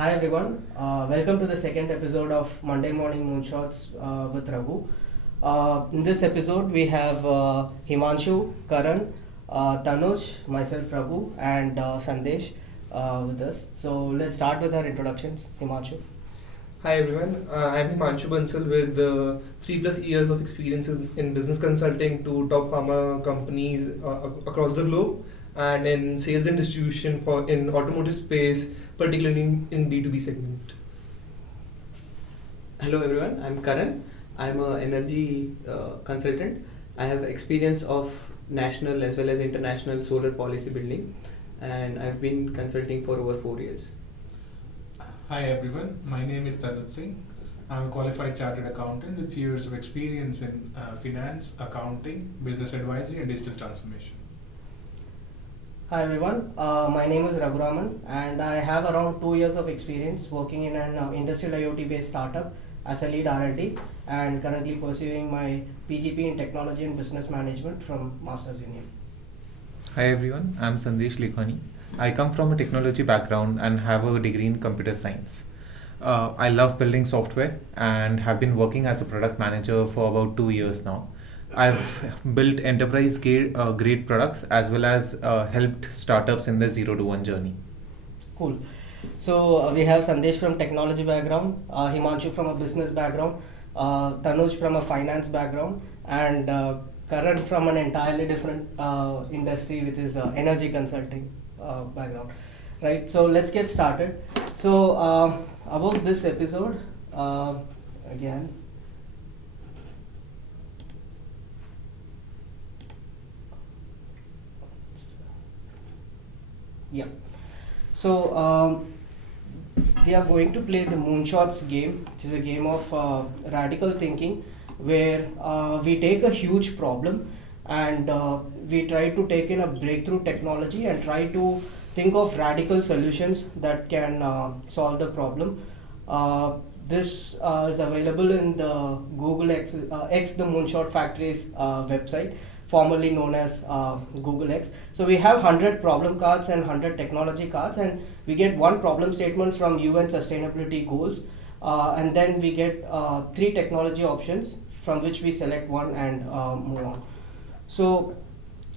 Hi everyone, welcome to the second episode of Monday Morning Moonshots with Raghu. In this episode, we have Himanshu, Karan, Tanuj, myself Raghu, and Sandesh with us. So let's start with our introductions. Himanshu. Hi everyone, I'm Himanshu Bansal with 3+ years of experiences in business consulting to top pharma companies across the globe and in sales and distribution for in automotive space, particularly in B2B segment. Hello everyone, I'm Karan. I'm a energy consultant. I have experience of national as well as international solar policy building, and I've been consulting for over 4 years. Hi everyone, my name is Tanujh. I'm a qualified chartered accountant with few years of experience in finance, accounting, business advisory and digital transformation. Hi everyone, my name is Raghu and I have around 2 years of experience working in an industrial IoT based startup as a lead R&D and currently pursuing my PGP in technology and business management from Masters Union. Hi everyone, I'm Sandesh Lekhani. I come from a technology background and have a degree in computer science. I love building software and have been working as a product manager for about 2 years now. I've built enterprise grade products as well as helped startups in their 0 to 1 journey. Cool. So we have Sandesh from technology background, Himanshu from a business background, Tanuj from a finance background, and Karan from an entirely different industry, which is energy consulting background. Right. So let's get started. So about this episode, again. Yeah. So we are going to play the Moonshots game, which is a game of radical thinking, where we take a huge problem and we try to take in a breakthrough technology and try to think of radical solutions that can solve the problem. This is available in the Google X the Moonshot Factory's website, formerly known as Google X. So we have 100 problem cards and 100 technology cards, and we get one problem statement from UN sustainability goals, and then we get 3 technology options from which we select one and move on. So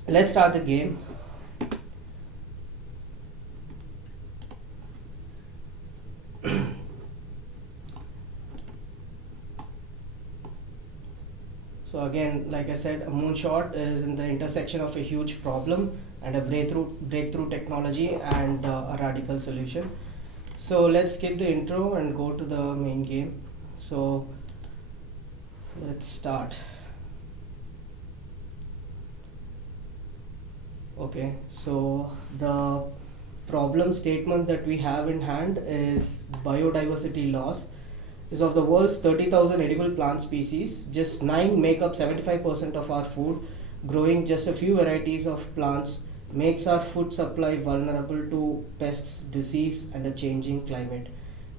let's start the game. So again, like I said, a moonshot is in the intersection of a huge problem and a breakthrough technology and a radical solution. So let's skip the intro and go to the main game. So let's start. Okay, so the problem statement that we have in hand is biodiversity loss. Is of the world's 30,000 edible plant species, just 9 make up 75% of our food. Growing just a few varieties of plants makes our food supply vulnerable to pests, disease, and a changing climate,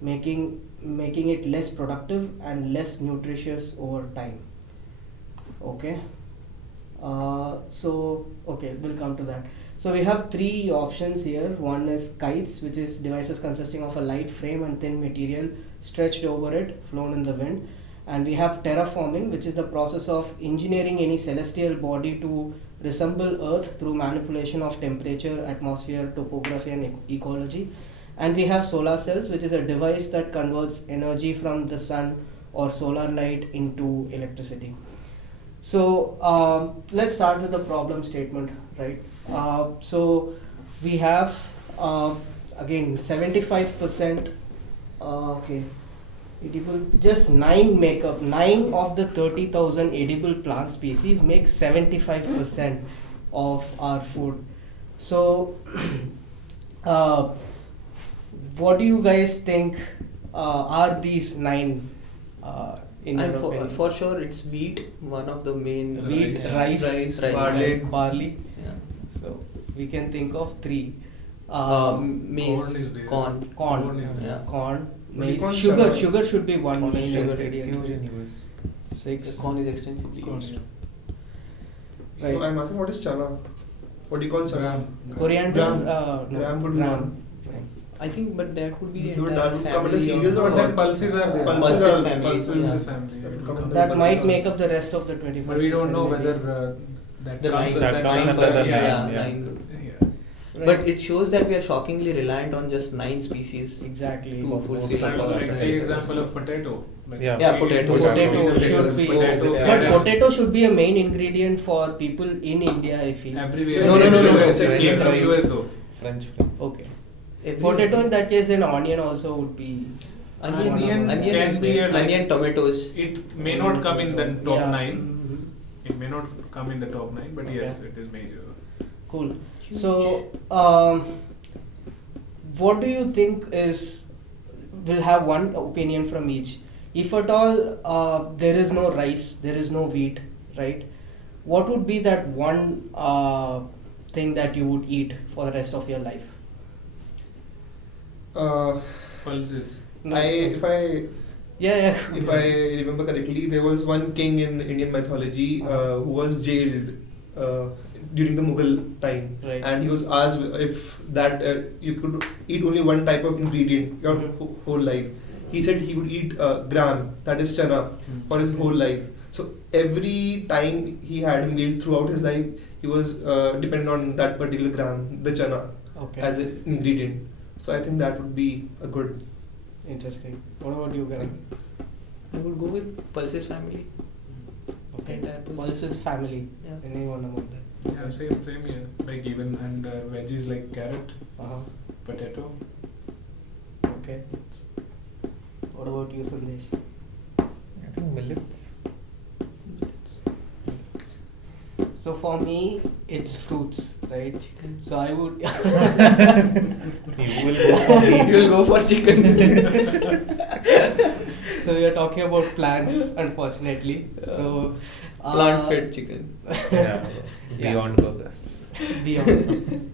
making it less productive and less nutritious over time. Okay. Okay, we'll come to that. So we have 3 options here. One is kites, which is devices consisting of a light frame and thin material stretched over it, flown in the wind. And we have terraforming, which is the process of engineering any celestial body to resemble Earth through manipulation of temperature, atmosphere, topography, and ecology. And we have solar cells, which is a device that converts energy from the sun or solar light into electricity. So let's start with the problem statement, right? So we have again 75%. Okay, edible. Just 9 make up 9 of the 30,000 edible plant species make 75% of our food. So, what do you guys think are these 9? And for sure, it's wheat, one of the main Wheat, rice, barley. Yeah. So we can think of 3. Maize, Corn is there. corn. Corn is there. Yeah. Corn, What do you maize, call sugar. chana? Sugar should be one Corn is main sugar, ingredient. it's huge in US. 6. Corn is extensively used. Right. No, I'm asking what is chana? What do you call chana? Gram. Coriander. Gram. Gram would be gram. one. I think, but that would be the Dude, entire that would come in a family series of- or But then pulses are there. Pulses Pulses are- family. Pulses yeah. is family. That It will come come in That to might pulses make also. up the rest of the 25%. But we don't know maybe. whether that The comes nine- that comes nine under per- the yeah, nine, yeah. nine. Yeah. Right. But it shows that we are shockingly reliant on just 9 species. Exactly. To fulfill most our of the Like percent. take example of potato. Like Yeah. Yeah, it- potato. Potato it- should be. potato, Yeah. But carrot. potato should be a main ingredient for people in India, I feel. Everywhere. No, no, no, no, no. It's a case from French US fries. though. French fries. Okay. Everywhere. Potato in that case, then onion also would be. Onion, Onion onion can is be there. a, like- Onion, tomatoes. It may not come in the top Yeah. 9. Mhm. It may not come in the top 9, but yes, Okay. it is major. Cool. Huge. So, what do you think is? We'll have one opinion from each. If at all there is no rice, there is no wheat, right? What would be that one thing that you would eat for the rest of your life? Pulses. If I Yeah. remember correctly, there was one king in Indian mythology who was jailed during the Mughal time, Right. and he was asked if that you could eat only one type of ingredient your whole life. He said he would eat gram, that is chana, for his whole life. So every time he had a meal throughout his life, he was dependent on that particular gram, the chana, Okay. as an ingredient. So I think that would be a good. Interesting. What about you, Karan? I would go with Pulses family. Okay. Entire Pulses. Pulses family. Yeah. Anyone about that? Yeah, same here. Like even and veggies like carrot, Uh-huh. potato. Okay. What about you, Sandesh? I think millets. So for me, it's fruits, right? Chicken. So I would. You will go for meat. You will go for chicken. So we are talking about plants, unfortunately. So Plant-fed chicken. Yeah, beyond burgers. Beyond.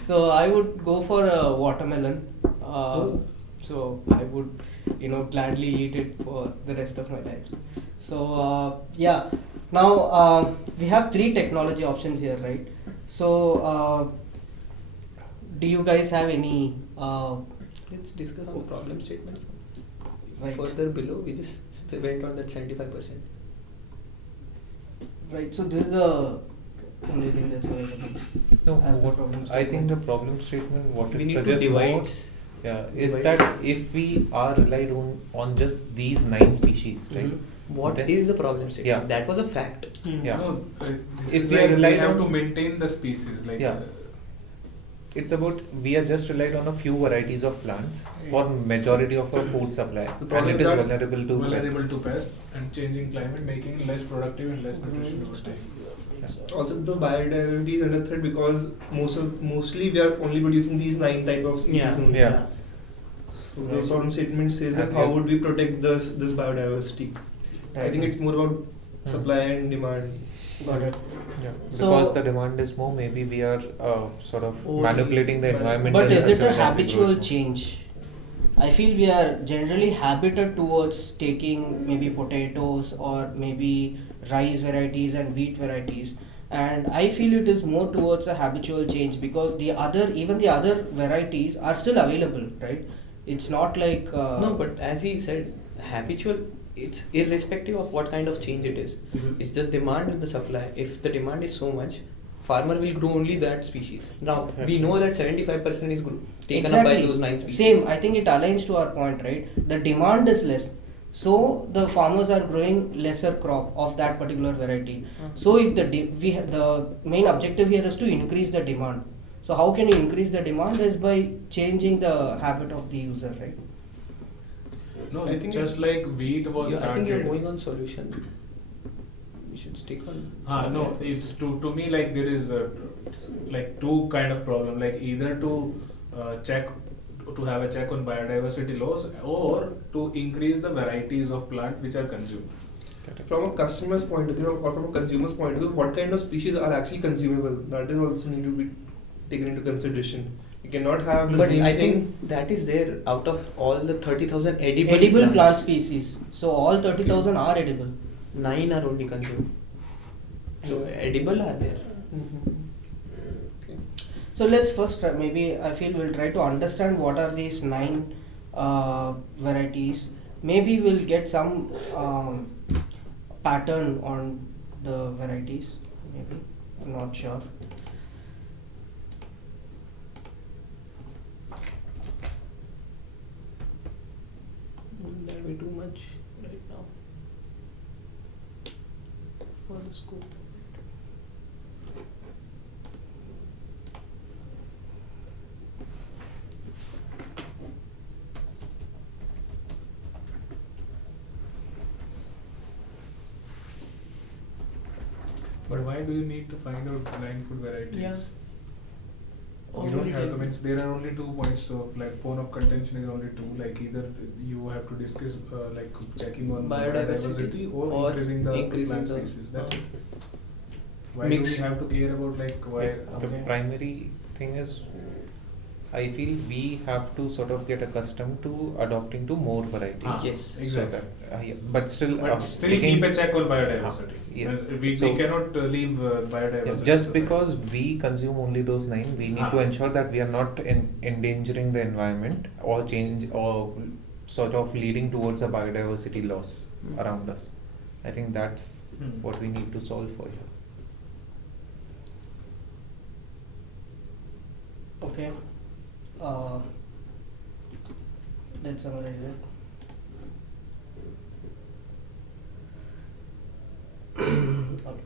So I would go for a watermelon. Oh. So I would, gladly eat it for the rest of my life. So yeah. Now we have 3 technology options here, right? So do you guys have any? Let's discuss on the problem statement. Right. Further below, we just went on that 75%. Right. So this is the only thing that's available. No, As the what problem I statement. think the problem statement, what We it need to suggests divide. more, is divide. that if we are relied on just these 9 species, right? Mhm. What Then- is the problem statement? Yeah. That was a fact. Yeah. No, this If is we are like they relying have on- to maintain the species. Like Yeah. It's about we are just relied on a few varieties of plants for majority of our food supply, The and problem it is is that vulnerable to vulnerable pests. to pests and changing climate, making it less productive and less nutrition over time. Also, the biodiversity is under threat because mostly we are only producing these 9 type of species Yeah. only. Yeah. So the problem statement says that And how yeah. would we protect this biodiversity? I think it's more about supply and demand. Got it. Yeah. So- Because the demand is more, maybe we are sort of Only- manipulating the environment. But in is such it way a that we grow habitual it more. change? I feel we are generally habited towards taking maybe potatoes or maybe rice varieties and wheat varieties, and I feel it is more towards a habitual change because even the other varieties are still available, right? It's not like No, but as he said, habitual, it's irrespective of what kind of change it is. Mhm. It's the demand and the supply. If the demand is so much, farmer will grow only that species. Now, Exactly. we know that 75% is taken up by Exactly. those 9 species. Same, I think it aligns to our point, right? The demand is less, so the farmers are growing lesser crop of that particular variety. So if the main objective here is to increase the demand. So how can you increase the demand is by changing the habit of the user, right? No, I think just like wheat was I started. think you're going on solution. We should stick on. No, it's to me like there is like 2 kind of problem. Like either to have a check on biodiversity laws or to increase the varieties of plant which are consumed. From a customer's point of view or from a consumer's point of view, what kind of species are actually consumable? That is also need to be taken into consideration. You cannot have the But same I thing. think that is there out of all the 30,000 edible, Edible plant plants. species. So all 30,000 are edible. 9 are only consumed. So edible are there. Mhm. Okay. So let's first try, maybe I feel we'll try to understand what are these 9 varieties. Maybe we'll get some pattern on the varieties. Maybe, I'm not sure. That'll be too much right now for the scope. But why do you need to find out 9 food varieties? Yeah. You don't have to, means there are only 2 points of like point of contention is only 2, like either you have to discuss like checking on biodiversity or increasing the plant species. That's it. Why do we have to care about like why? The primary thing is, I feel we have to sort of get accustomed to adopting to more varieties. Yes, exactly. So that, but still, But still keep a check on biodiversity. Yes. We cannot leave biodiversity. yeah, just because we consume only those 9, we need to ensure that we are not endangering the environment or change or sort of leading towards a biodiversity loss around us. I think that's what we need to solve for here. Okay. Let's summarize it. Okay.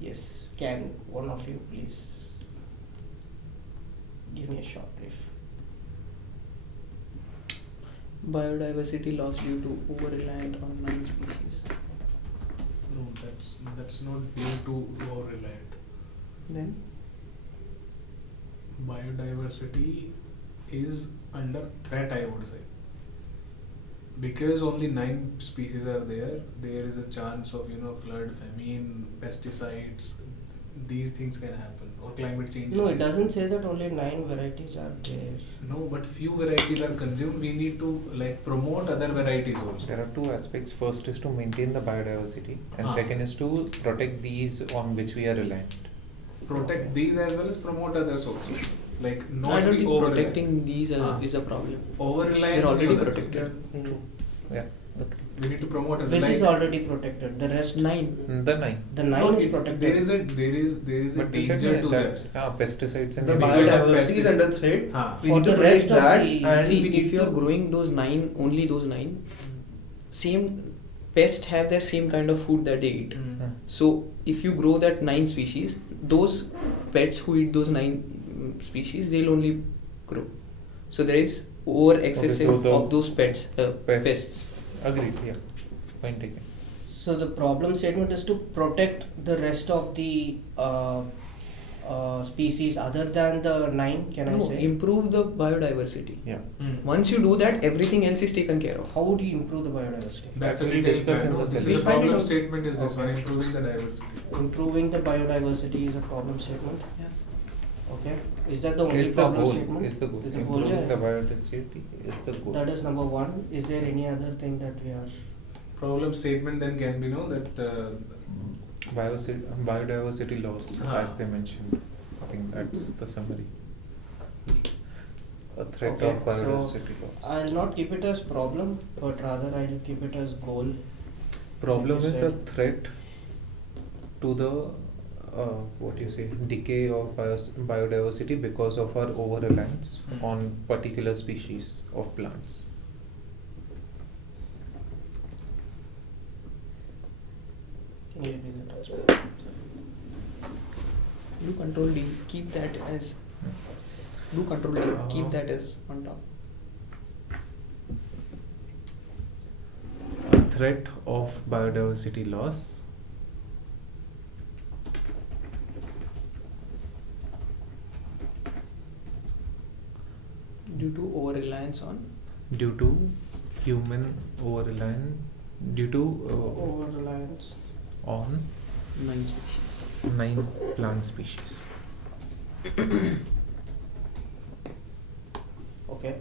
Yes, can one of you please give me a short brief? Biodiversity loss due to over-reliant on 9 species. No, that's not due to over-reliant. Then? Biodiversity is under threat, I would say. Because only 9 species are there is a chance of flood, famine, pesticides. These things can happen, or climate change. No, it doesn't say that only 9 varieties are there. No, but few varieties are consumed. We need to promote other varieties also. There are 2 aspects. First is to maintain the biodiversity, and second is to protect these on which we are reliant. Protect these as well as promote others also. Not I don't be think over protecting these is a problem. over reliance. They're already protected. Yeah. Okay. We need to promote others. Which is already protected. The rest 9. The 9. The 9 is protected. There is a But they said danger to that. pesticides and The Because of biodiversity is pesticides. under threat. We For need to the protect rest of that, the- and See, we if need you're to growing those 9, only those 9, same pests have their same kind of food that they eat. So if you grow that 9 species, those pets who eat those 9 species, they'll only grow. So there is over excessive of those pests. Agreed, yeah. Point taken. So the problem statement is to protect the rest of the species other than the 9, can I No, say? improve the biodiversity. Yeah. Once you do that, everything else is taken care of. How would you improve the biodiversity? That's a That we detailed discuss plan. in No, the this session. is a We'll find it problem out. statement is this Okay. one, improving the diversity. Improving the biodiversity is a problem statement. Yeah. Okay. Is that the only Is the problem goal. statement? Is the goal. Is the goal, Improving yeah. the biodiversity is the goal. That is number 1. Is there any other thing that we are? Problem statement then can be that Biodiversity loss, as they mentioned. I think that's the summary. A threat Okay, of biodiversity loss. I'll not keep it as problem, but rather I'll keep it as goal. Problem you is a said. threat to the decay of biodiversity because of our over reliance on particular species of plants. Can you repeat that as well? Do control D. Keep that as. Do control D. Keep that as on top. A threat of biodiversity loss Due to over reliance on. due to human over reliance due to over-reliance on 9 species. 9 plant species. Okay.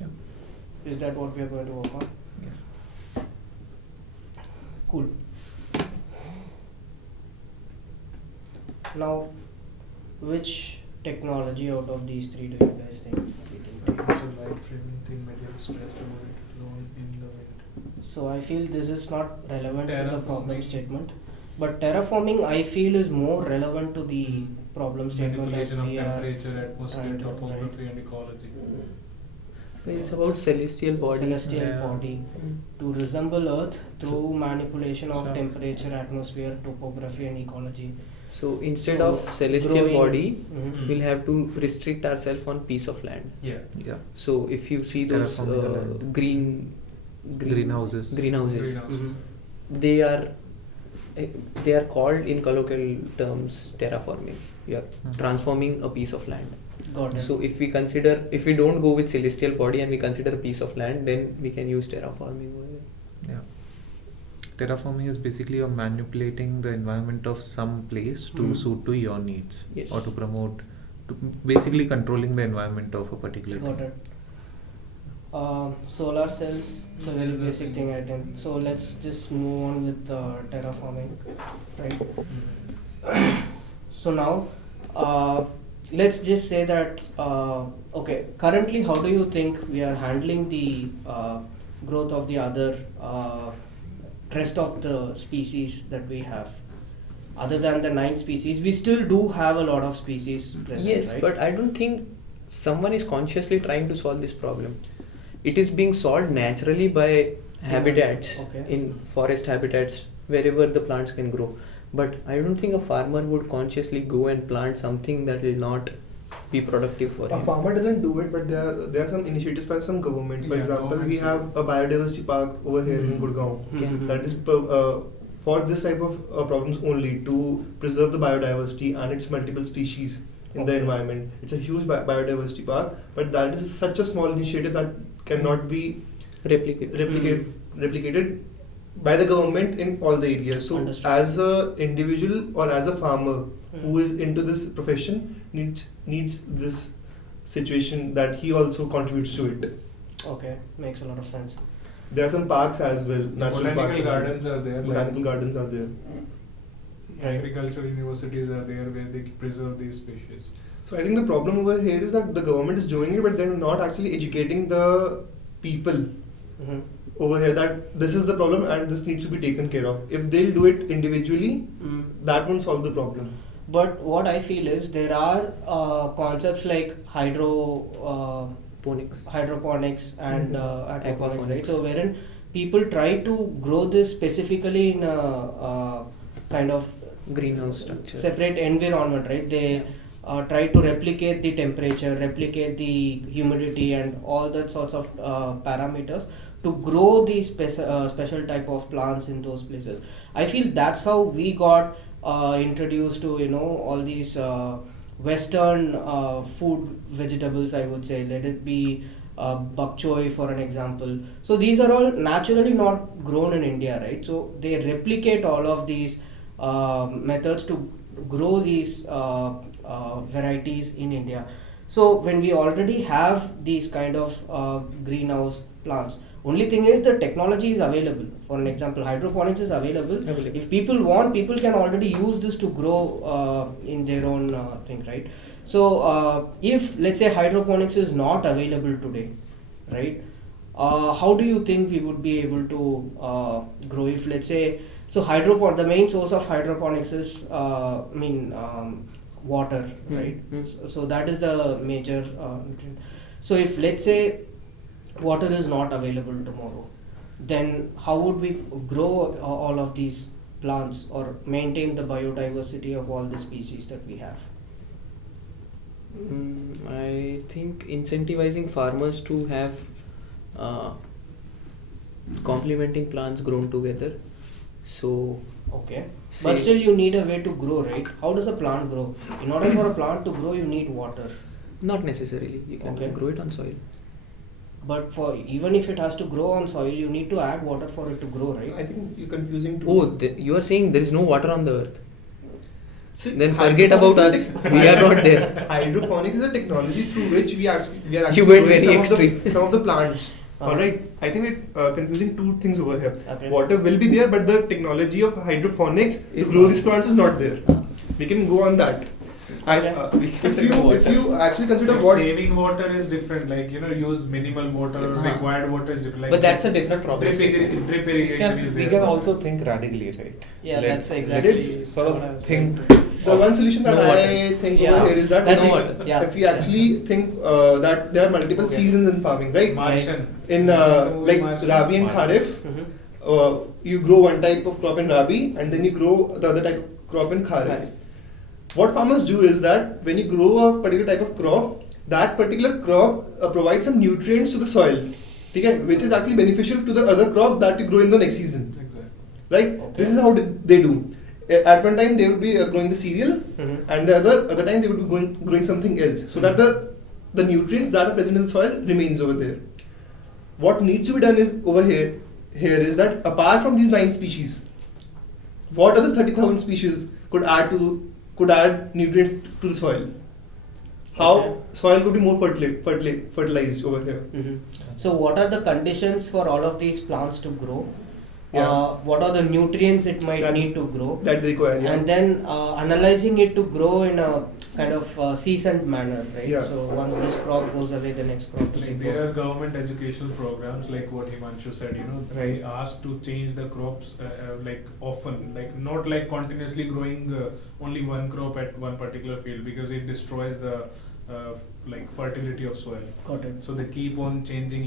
Yeah. Is that what we are going to work on? Yes. Cool. Now, which technology out of these three do you guys think we can take? So light framing thin material stretched over it, flown in the wind. So I feel this is not relevant to the problem Terraforming. statement, but terraforming I feel is more relevant to the problem statement that Manipulation of we are temperature, atmosphere, trying to topography and ecology. It's about celestial body. celestial Yeah. body to resemble Earth through manipulation of Sure. temperature, atmosphere, topography, and ecology. So instead So, of celestial growing- body, Mhm. we'll have to restrict ourselves on piece of land. Yeah. Yeah. So if you see those Terraforming the land. greenhouses, Greenhouse. Mhm. they are called in colloquial terms terraforming. You are Mhm. transforming a piece of land. Got it. So if we don't go with celestial body and we consider a piece of land, then we can use terraforming over there. Yeah. Terraforming is basically you're manipulating the environment of some place to Mhm. suit to your needs, Yes. or to promote, to basically controlling the environment of a particular Got thing. it. Solar cells, it's a very Is the basic thing. thing I think. So let's just move on with terraforming, right? So now, let's just say that, okay, currently how do you think we are handling the growth of the other rest of the species that we have? Other than the 9 species, we still do have a lot of species present, Yes, right? but I don't think someone is consciously trying to solve this problem. It is being solved naturally by habitats, Okay. in forest habitats, wherever the plants can grow. But I don't think a farmer would consciously go and plant something that will not be productive for A him. farmer doesn't do it, but there are some initiatives by some governments. For Yeah, example, we governments have a biodiversity park over here in Mhm. Gurgaon. Mhm. That is for this type of problems only, to preserve the biodiversity and its multiple species in the Okay. environment. It's a huge biodiversity park, but that is such a small initiative that cannot be Replicate. replicated by the government in all the areas. So Understood. as a individual or as a farmer who Mhm. is into this profession needs this situation that he also contributes to it. Okay, makes a lot of sense. There are some parks as well, natural parks. Botanical as well. gardens are there. Botanical gardens are there. Agriculture universities are there where they preserve these species. So I think the problem over here is that the government is doing it, but they're not actually educating the people Mhm. over here that this is the problem and this needs to be taken care of. If they'll do it individually, Mm. that won't solve the problem. But what I feel is there are concepts like Ponics. hydroponics and aquaponics, right? Aquaponics. So wherein people try to grow this specifically in a kind of Greenhouse structure. separate environment, right? They try to replicate the temperature, replicate the humidity, and all that sorts of parameters to grow these special type of plants in those places. I feel that's how we got introduced to all these Western food vegetables. I would say, let it be bok choy for an example. So these are all naturally not grown in India, right? So they replicate all of these methods to grow these varieties in India. So when we already have these kind of greenhouse plants, only thing is the technology is available. For an example, hydroponics is available. If people want, people can already use this to grow in their own thing, right? So if let's say hydroponics is not available today, right? How do you think we would be able to grow? If let's say, so the main source of hydroponics is water, right? So that is the major nutrient. So if let's say water is not available tomorrow, then how would we grow all of these plants or maintain the biodiversity of all the species that we have? I think incentivizing farmers to have complementing plants grown together. So Okay, but still you need a way to grow, right? How does a plant grow? In order for a plant to grow, you need water. not necessarily. You can Okay. grow it on soil. But for even if it has to grow on soil, you need to add water for it to grow, right? I think you're confusing two. Oh, you are saying there is no water on the earth. See, Then forget about us. We are not there. Hydroponics is a technology through which we are actually You went growing very extreme. some of the plants. Alright, I think we're confusing two things over here. Okay. Water will be there, but the technology of hydroponics to grow these plants is not there. We can go on that. If you actually consider Like what saving water is different, like use minimal water, required water is different. Like But that's a different problem. drip irrigation is there. We can also think radically, right? Yeah, Let's- that's exactly let's sort what I of was think. the one solution that No water. I think Yeah. over here is that That's No it. water. Yeah. if we actually think that there are multiple Okay. seasons in farming, right? Martian. In like Martian. Rabi and Martian. Kharif, Mhm. you grow one type of crop in Rabi and then you grow the other type of crop in Kharif. Kharif. What farmers do is that when you grow a particular type of crop, that particular crop provides some nutrients to the soil, okay, which is actually beneficial to the other crop that you grow in the next season, Exactly. right? Okay. This is how they do. At one time they would be growing the cereal, Mhm. and the other time they would be growing something else, so that the nutrients that are present in the soil remains over there. What needs to be done is over here is that apart from these 9 species, what other 30,000 species could add nutrients to the soil? How Okay. soil could be more fertilized over here? Mhm. So what are the conditions for all of these plants to grow? Yeah. What are the nutrients it might That- need to grow? That they require, yeah. And then analyzing it to grow in a kind of seasoned manner, right? Yeah. So once this crop goes away, the next crop will Like be there grown. are government educational programs, like what Himanshu said, they asked to change the crops like often, like not like continuously growing only one crop at one particular field, because it destroys the like fertility of soil. Got it. So they keep on changing,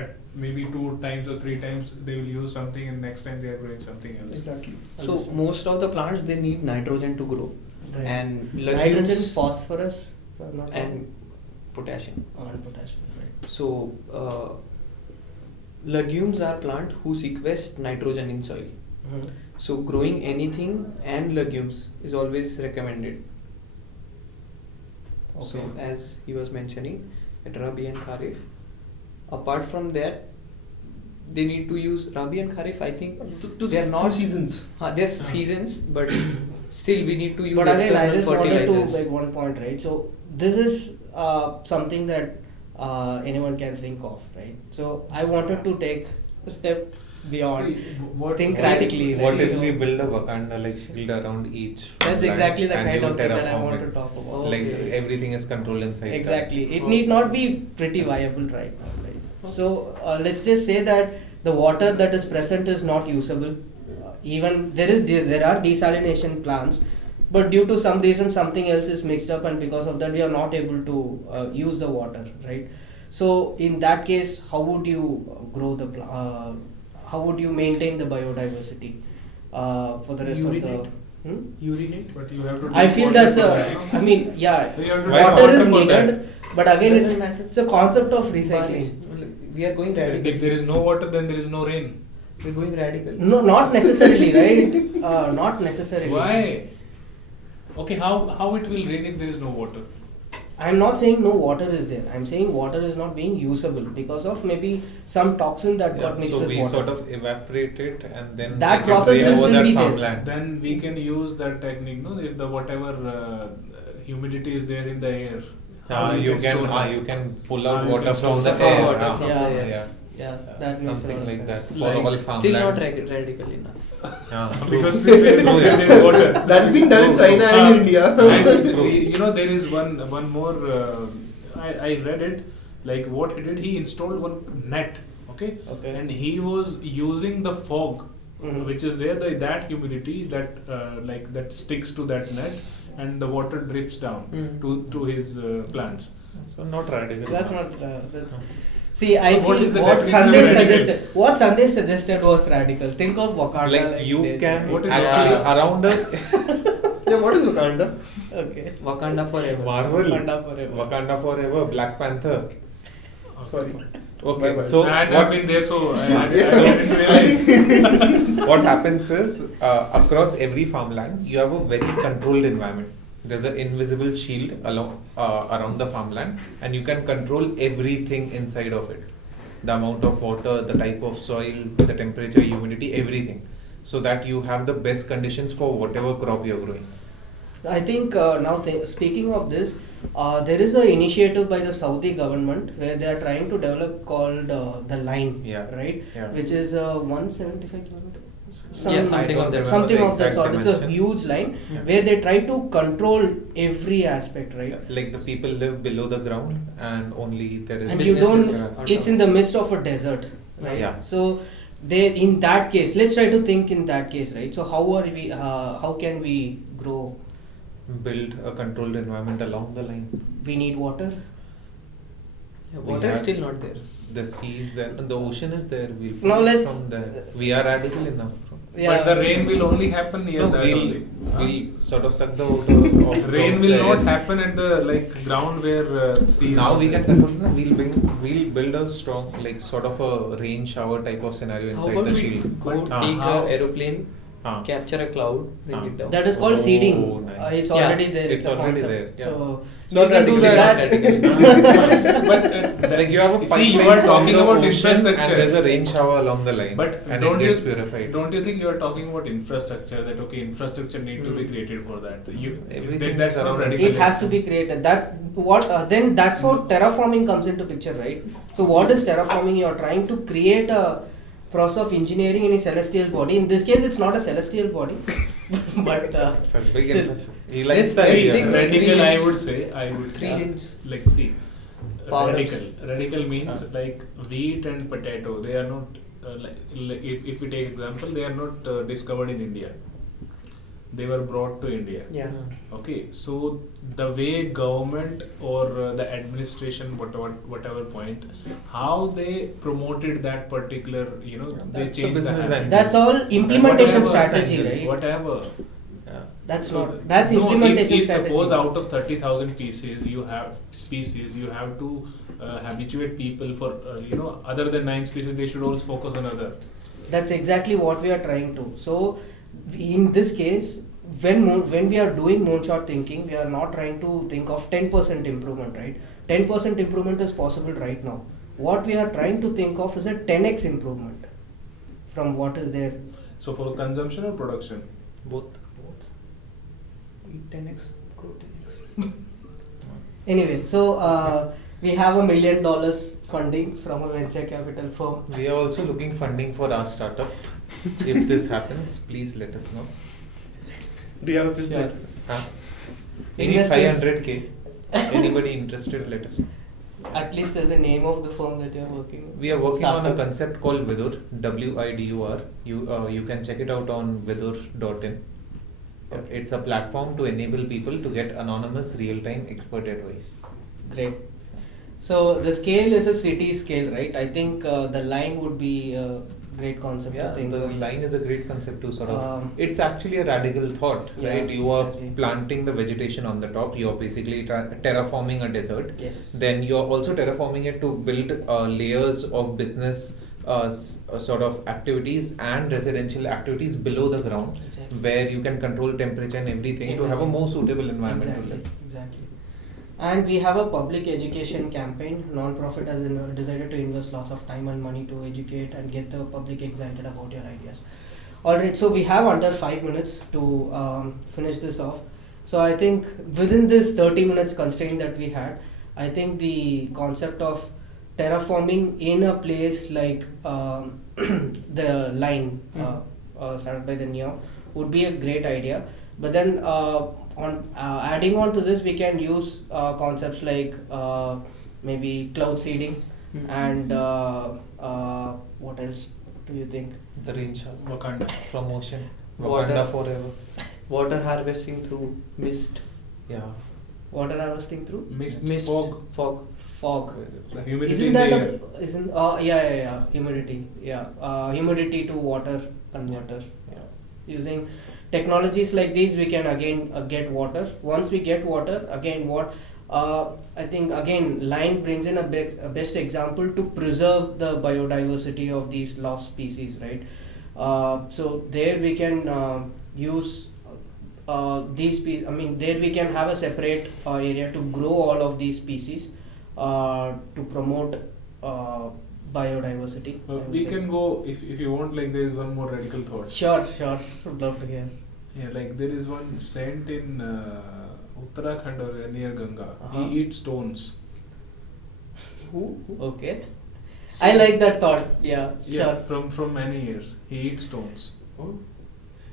at maybe 2 times or 3 times they will use something and next time they are growing something else. Exactly. So most of the plants, they need nitrogen to grow, Right. and Nitrogen, legumes phosphorus, if I'm not wrong. and potassium. And potassium, right? So legumes are plant who sequester nitrogen in soil. Mhm. So growing anything and legumes is always recommended. So Okay. as he was mentioning, at Rabi and Kharif. Apart from that, they need to use Rabi and Kharif. I think they are not seasons. There's seasons, but still we need to use But again, I external just wanted to fertilizers. make one point, right? So this is something that anyone can think of, right? So I wanted to take a step beyond. See, what Think What- radically. What right? if So we build a Wakanda like shield around each? that's farmland exactly the and kind you of thing that I terraform want it? to talk about. Oh. Like Okay. everything is controlled inside. Exactly. It Okay. need not be pretty viable right now. Right? So let's just say that the water that is present is not usable. Even there are desalination plants, but due to some reason something else is mixed up, and because of that we are not able to use the water. Right. So in that case, how would you grow the how would you maintain the biodiversity for the rest of Urinate. the? Urinate. But you have to. I do feel water that's for a. that, I mean, yeah, So you have to Why do not? water water is for needed, that. but again, Doesn't matter. it's a concept of recycling. We are going If radical. there is no water, then there is no rain. We're going radical. No, not necessarily, right? Not necessarily. Why? Okay, how it will rain if there is no water? I'm not saying no water is there. I'm saying water is not being usable because of maybe some toxin that got mixed so with we water. sort of evaporate it and then That we can process drain will over still that be there. farmland. Then we can use that technique, no? If the whatever humidity is there in the air, how you store that? can pull out You water can from store the the air. water ah, from the air. yeah. Yeah, that makes Something a lot of like that sense. for Like, all still not farmlands. radical enough. Yeah. because still there is Oh, yeah. there is water. That's been done in China and in India. And there is one more. I read it. Like what he did, he installed one net. Okay. Okay. And he was using the fog, Mhm. which is there, that humidity that that sticks to that net, and the water drips down to his plants. So not radical. That's not. That's. See, I So what feel is the what definition of Sandesh radical? suggested. What Sandesh suggested was radical. Think of Wakanda. Like you this, can right? What is actually Wakanda? around a Yeah, what is Wakanda? Okay. Wakanda forever. Marvel. Wakanda forever. Wakanda forever. Black Panther. Sorry. Okay, Bye-bye. so I've what been there, so I So- didn't realize. what happens is across every farmland you have a very controlled environment. There's an invisible shield around the farmland, and you can control everything inside of it. the amount of water, the type of soil, the temperature, humidity, everything, so that you have the best conditions for whatever crop you're growing. I think speaking of this, there is an initiative by the Saudi government where they are trying to develop called the line, right? Yeah. Which is 175 kilometers. Something of that sort. It's a huge line where they try to control every aspect, right? Yeah. Like the people live below the ground and only there is. And you don't. It's in the midst of a desert, right? Yeah. So in that case, let's try to think in that case, right? So how can we grow? Build a controlled environment along the line. We need water. Yeah, water is still not there. The sea is there, and the ocean is there. We are radical enough. Yeah. But the rain will only happen near that only. We'll sort of suck the water off. Rain will not happen at the ground where sea. Now we can control. We'll build a strong sort of a rain shower type of scenario inside the shield. Take an aeroplane. Capture a cloud, bring it down. That is called seeding. Nice. It's already there. It's already there. Yeah. So not do that. But you have a pipeline. You are talking about infrastructure, and there's a rain shower along the line. But and it gets purified. Don't you think you are talking about infrastructure? That infrastructure need to be created for that. That's not radical. It has to be created. Then that's how terraforming comes into picture, right? So what is terraforming? You are trying to create a process of engineering in a celestial body. In this case, it's not a celestial body, but it's a big interest. It's radical. I would say. Radical means like wheat and potato. They are not if we take example, they are not discovered in India. They were brought to India. Yeah. Okay. So the way government or the administration, whatever point, how they promoted that particular, they changed that. That's all implementation strategy, right? Whatever. Yeah. That's implementation strategy. Suppose out of 30,000 species, you have to habituate people for other than 9 species, they should also focus on other. That's exactly what we are trying to. So in this case, when we are doing moonshot thinking, we are not trying to think of 10% improvement, right? 10% improvement is possible right now. What we are trying to think of is a 10x improvement from what is there. So for consumption or production? Both. 10x. Anyway, so we have $1 million funding from a venture capital firm. We are also looking funding for our startup. If this happens, please let us know. Do you have a business? We need 500k. Anybody interested, let us know. At least tell the name of the firm that you are working with. We are working on a concept called Vidur, WIDUR. You can check it out on vidur.in. Okay. It's a platform to enable people to get anonymous real-time expert advice. Great. So the scale is a city scale, right? I think the line would be a great concept to think the of. line is a great concept to sort of. It's actually a radical thought, right? You are planting the vegetation on the top. You are basically terraforming a desert. Yes. Then you are also terraforming it to build layers of business sort of activities and residential activities below the ground, where you can control temperature and everything to have a more suitable environment to live. Exactly. And we have a public education campaign. Non-profit has decided to invest lots of time and money to educate and get the public excited about your ideas. Alright, so we have under 5 minutes to finish this off. So I think within this 30 minutes constraint that we had, I think the concept of terraforming in a place like the line started by the NEO would be a great idea. But then adding on to this, we can use concepts like maybe cloud seeding and what else do you think? The rain shower. Wakanda. From ocean. Wakanda forever. Water harvesting through mist. Yeah. Water harvesting through? Mist. Fog. The humidity Isn't in that the air. Humidity. Humidity to water converter. Yeah. Using technologies like these, we can again get water. Once we get water, again I think again line brings in a best example to preserve the biodiversity of these lost species, right? So there we can use these species. I mean, there we can have a separate area to grow all of these species to promote biodiversity. We can go, if you want, like there is one more radical thought. Sure. Would love to hear. Yeah, like there is one saint in Uttarakhand or near Ganga. Uh-huh. He eats stones. Who? Okay. I like that thought. Yeah, Yeah, sure. from many years. He eats stones. So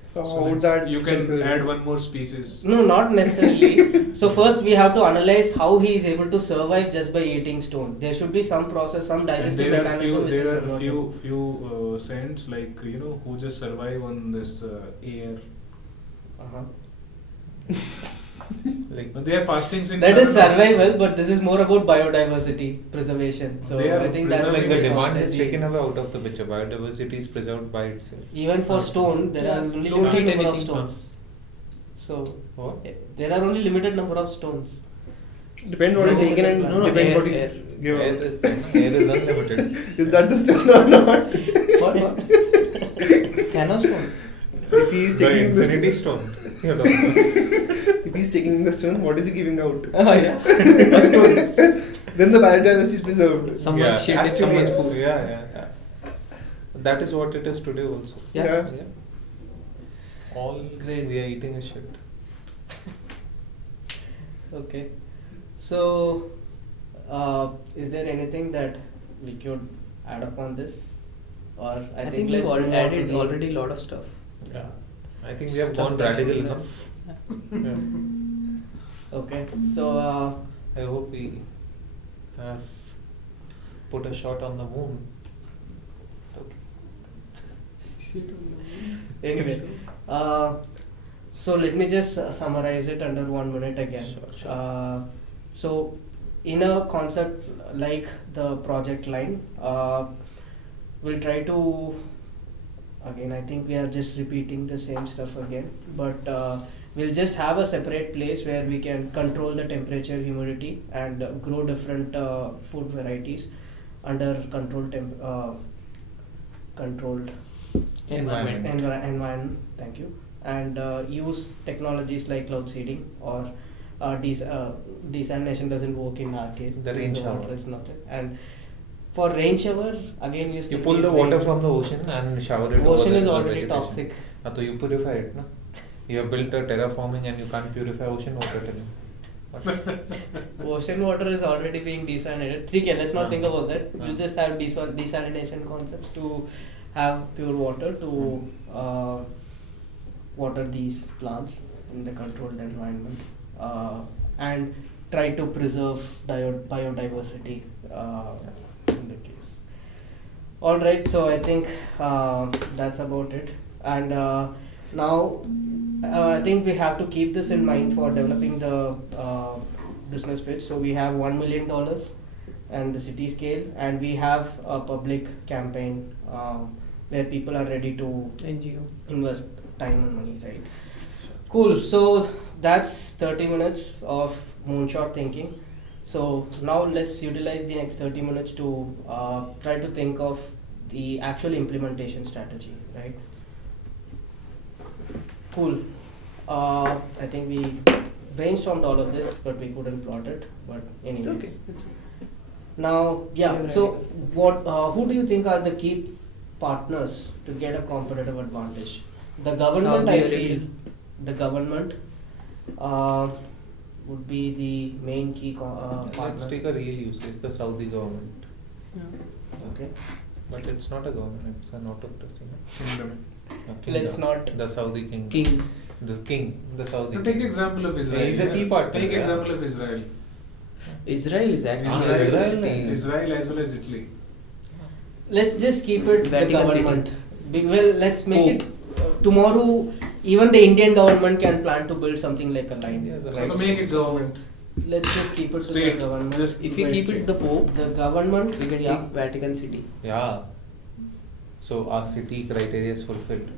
So how would that's- that you can help? add one more species. No, not necessarily. So first we have to analyze how he is able to survive just by eating stone. There should be some process, some And digestive there are mechanism which is there are developed. few saints, like who just survive on this air. Uh-huh. Like They are fasting since That is 7 o'clock. survival, but this is more about biodiversity preservation. So They are I think that's preserving like the the demand concept. is taken away out of the picture. Biodiversity is preserved by itself. Even for stone, there are only Don't limited eat number of anything, stones. So What? there are only limited number of stones. Depends what is No, taken and no, depends air, what you air. give Air out. is unlimited. Is that the stone or not? What? Cannot stone. If he is The taking the infinity stone, stone. if he is taking the stone, what is he giving out? Oh yeah. A stone. Then the biodiversity is preserved. Someone's shit is someone's food. Yeah. That is what it is today also. Yeah. All great. We are eating a shit. Okay. So, is there anything that we could add upon this? Or I think we've let's move on to added the- already a lot of stuff. Yeah. I think we have Stuff gone that radical should be enough. Yeah. Okay. So, I hope we have put a shot on the moon. anyway, so let me just summarize it under 1 minute again. Sure. So, in a concept like the project line, we'll try to, again, I think we are just repeating the same stuff again, but we'll just have a separate place where we can control the temperature, humidity, and grow different food varieties under controlled Environment. environment. Thank you. And use technologies like cloud seeding or desalination doesn't work in our case. The rain So shower. is nothing. And for rain shower, again you You still pull need the water rain. from the ocean and shower it over Ocean is the already vegetation. toxic. So you purify it, no? You have built a terraforming and you can't purify ocean water. Tell me. Ocean water is already being desalinated. Okay, let's not think about that. We'll just have desalination concepts to have pure water to water these plants in the controlled environment and try to preserve biodiversity in the case. Alright, so I think that's about it. And now I think we have to keep this in mind for developing the business pitch. So we have $1 million and the city scale, and we have a public campaign where people are ready to NGO. invest time and money, right? Cool. So that's 30 minutes of moonshot thinking. So now let's utilize the next 30 minutes to try to think of the actual implementation strategy, right? Cool. I think we brainstormed all of this, but we couldn't plot it. But anyways. Now, yeah. So what? Who do you think are the key partners to get a competitive advantage? The government, Saudi I feel. Arabia. The government would be the main key partner. Let's take a real use case, the Saudi government. Okay. But it's not a government, it's an autocracy. Kingdom. Let's not. The Saudi king. The Saudi Now take king. example of Israel. He's a key partner, Take yeah. example of Israel. Israel is actually Israel. a city. Israel as well as Italy. Let's just keep it Vatican the City. government. Well, let's make it tomorrow. Even the Indian government can plan to build something like a line. Yes, So right. to make it government. Let's just keep it to State. the government. Just If we keep it the Pope, The government, we can yeah. take Vatican City. Yeah. So our city criteria is fulfilled.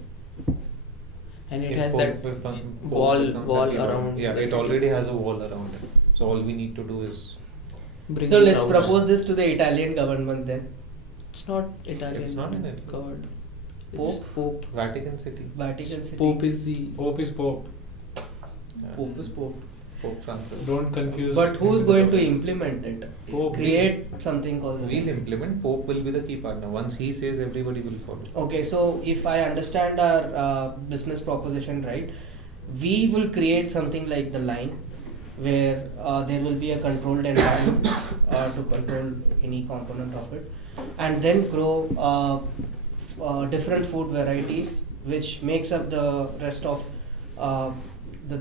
And it If has Pope that becomes wall a key around Yeah, the it city. already has a wall around it. So all we need to do is bring So the let's crowds. propose this to the Italian government then. It's not Italian. It's not in Italy. God. Pope. Vatican City. Vatican City. Pope is the Pope is Pope. Yeah. Pope is Pope. Pope Francis. Don't confuse. But who's going to implement it? Pope. Create something called. We'll implement. Pope will be the key partner. Once he says, everybody will follow. Okay, so if I understand our business proposition right, we will create something like the line where there will be a controlled environment to control any component of it, and then grow different food varieties which makes up the rest of the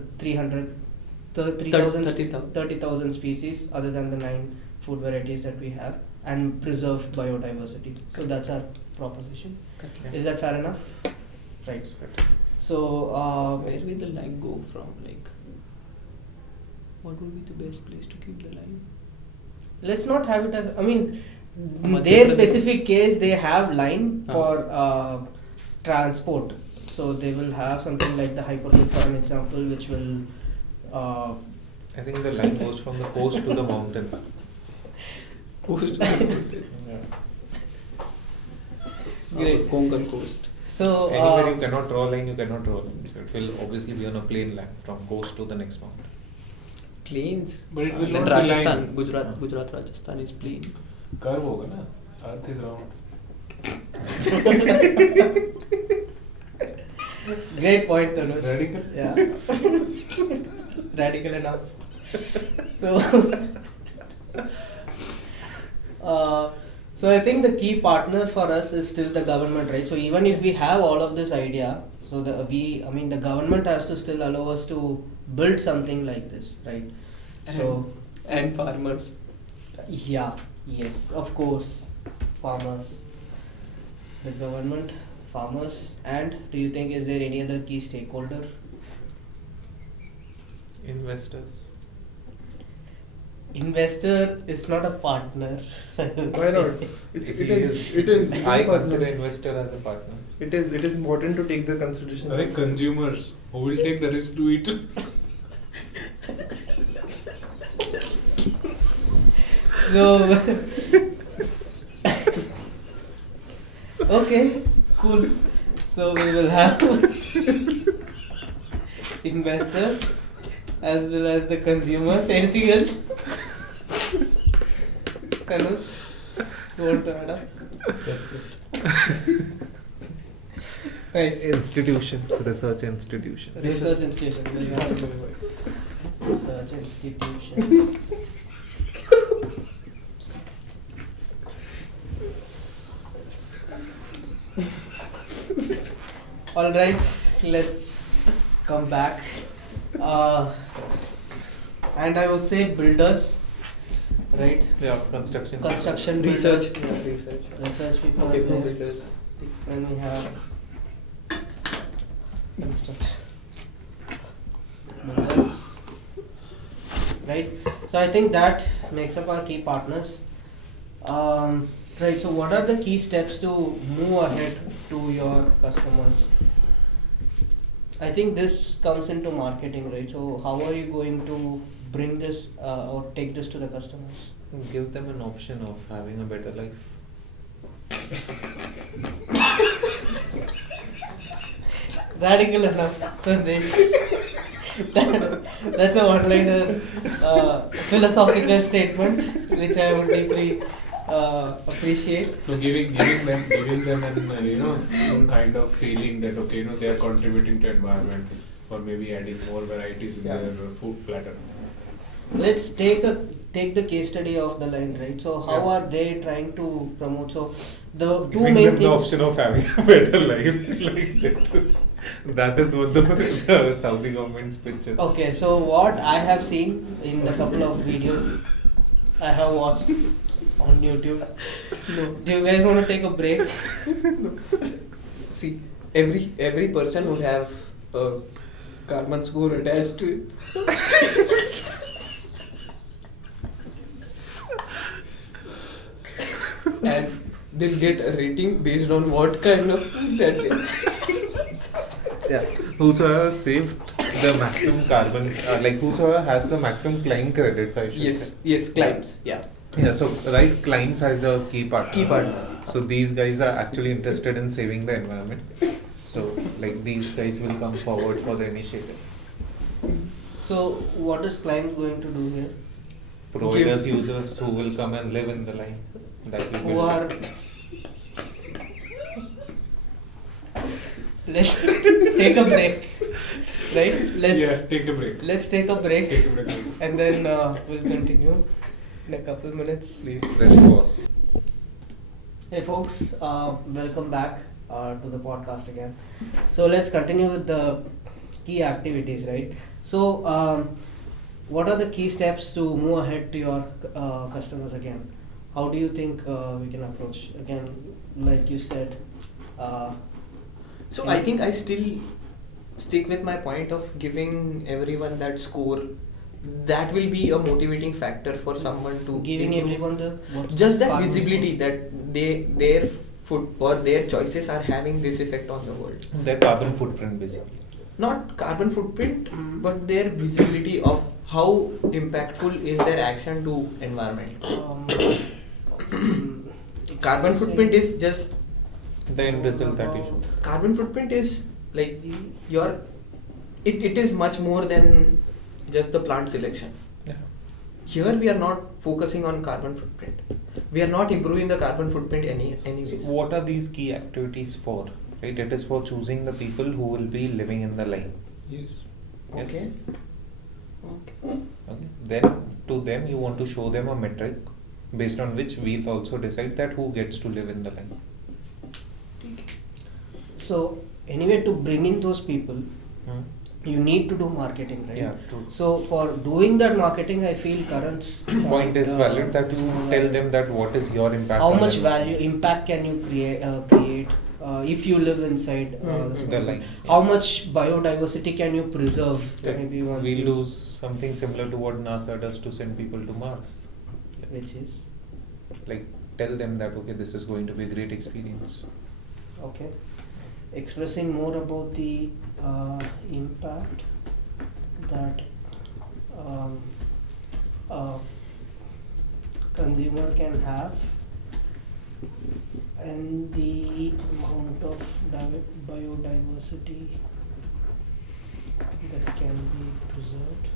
30,000 species other than the 9 food varieties that we have, and preserve biodiversity. So that's our proposition. Okay. Is that fair enough? Right. So Where will the line go from? Like, what would be the best place to keep the line? let's not have it as, I mean, Madhya their Pradesh. specific case they have line for transport. So they will have something like the Hyperloop for an example, which will I think the line goes from the coast to the mountain. Coast. Great. Konkan coast. So Anywhere you cannot draw a line, you cannot draw a line. So it will obviously be on a plain line from coast to the next mountain. Plains. But it will Then not be Rajasthan, line. Gujarat, Rajasthan is plain. Curve होगा ना. Earth is round. great point, Tanuj. Radical. Yeah. Radical enough. So, so I think the key partner for us is still the government, right? So even if we have all of this idea, so the government has to still allow us to build something like this, right? So And farmers. yeah, yes, of course, farmers, the government, farmers, and do you think is there any other key stakeholder? Investors. Investor is not a partner. Why not? It is. I consider investor as a partner. It is important to take the consideration. I think consumers who will take the risk to eat. So, okay, cool. So we will have investors as well as the consumers. Anything else? Tanuj, you want to add up? That's it. Nice. Institutions, research institutions. Research institutions. There you have it. Research institutions. All right, let's come back. And I would say builders, right? Yeah, construction. Construction Research. builders, Yeah, research. research people. Okay, are there. builders. Then we have construction builders, right? So I think that makes up our key partners. Right. So what are the key steps to move ahead to your customers? I think this comes into marketing, right? So how are you going to bring this or take this to the customers? Give them an option of having a better life. Radical enough, Sandesh. That's a one-liner philosophical statement, which I would deeply appreciate. So giving them an some kind of feeling that okay, they are contributing to environment, or maybe adding more varieties in their food platter. Let's take the case study of the line, right? So how are they trying to promote? So the two Giving main them things. the option of having a better life. Like that is what the Saudi government's pitch is. Okay, so what I have seen in a couple of videos I have watched on YouTube. No. Do you guys want to take a break? See, every person would have a carbon score attached to it. And they'll get a rating based on what kind of food that they. Yeah. Whosoever saved the maximum carbon, whosoever has the maximum climb credits, I should say. Yes, climbs. Yeah. Yeah, so right, climbs as the key partner. Key partner. So these guys are actually interested in saving the environment. So these guys will come forward for the initiative. So what is client going to do here? Provide us users who will come and live in the line that we Who build. are let's take a break, right? take a break. Let's take a break, Take a break. Please. and then we'll continue in a couple minutes. Please press pause. Hey folks, welcome back to the podcast again. So let's continue with the key activities, right? So what are the key steps to move ahead to your customers again? How do you think we can approach again? Like you said. So I think I still stick with my point of giving everyone that score. That will be a motivating factor for someone to Giving improve. everyone the Just that farmers visibility score. that their food or their choices are having this effect on the world. Their carbon footprint basically. Not carbon footprint, Mm. but their visibility of how impactful is their action to environment. Carbon footprint is just The end result that you show. carbon footprint is like your it is much more than just the plant selection. Yeah. Here we are not focusing on carbon footprint. We are not improving the carbon footprint anyways. So what are these key activities for? Right, it is for choosing the people who will be living in the line. Yes. Yes. Okay. Okay. Then to them you want to show them a metric based on which we'll also decide that who gets to live in the line. So anyway, to bring in those people, you need to do marketing, right? Yeah, true. So for doing that marketing, I feel Karan's Point is valid that you tell them that what is your impact. how on much them. value impact can you create if you live inside The line. How much biodiversity can you preserve? Yeah. Maybe once We'll you- do something similar to what NASA does to send people to Mars. which is Like tell them that okay, this is going to be a great experience. okay. Expressing more about the impact that consumer can have and the amount of biodiversity that can be preserved.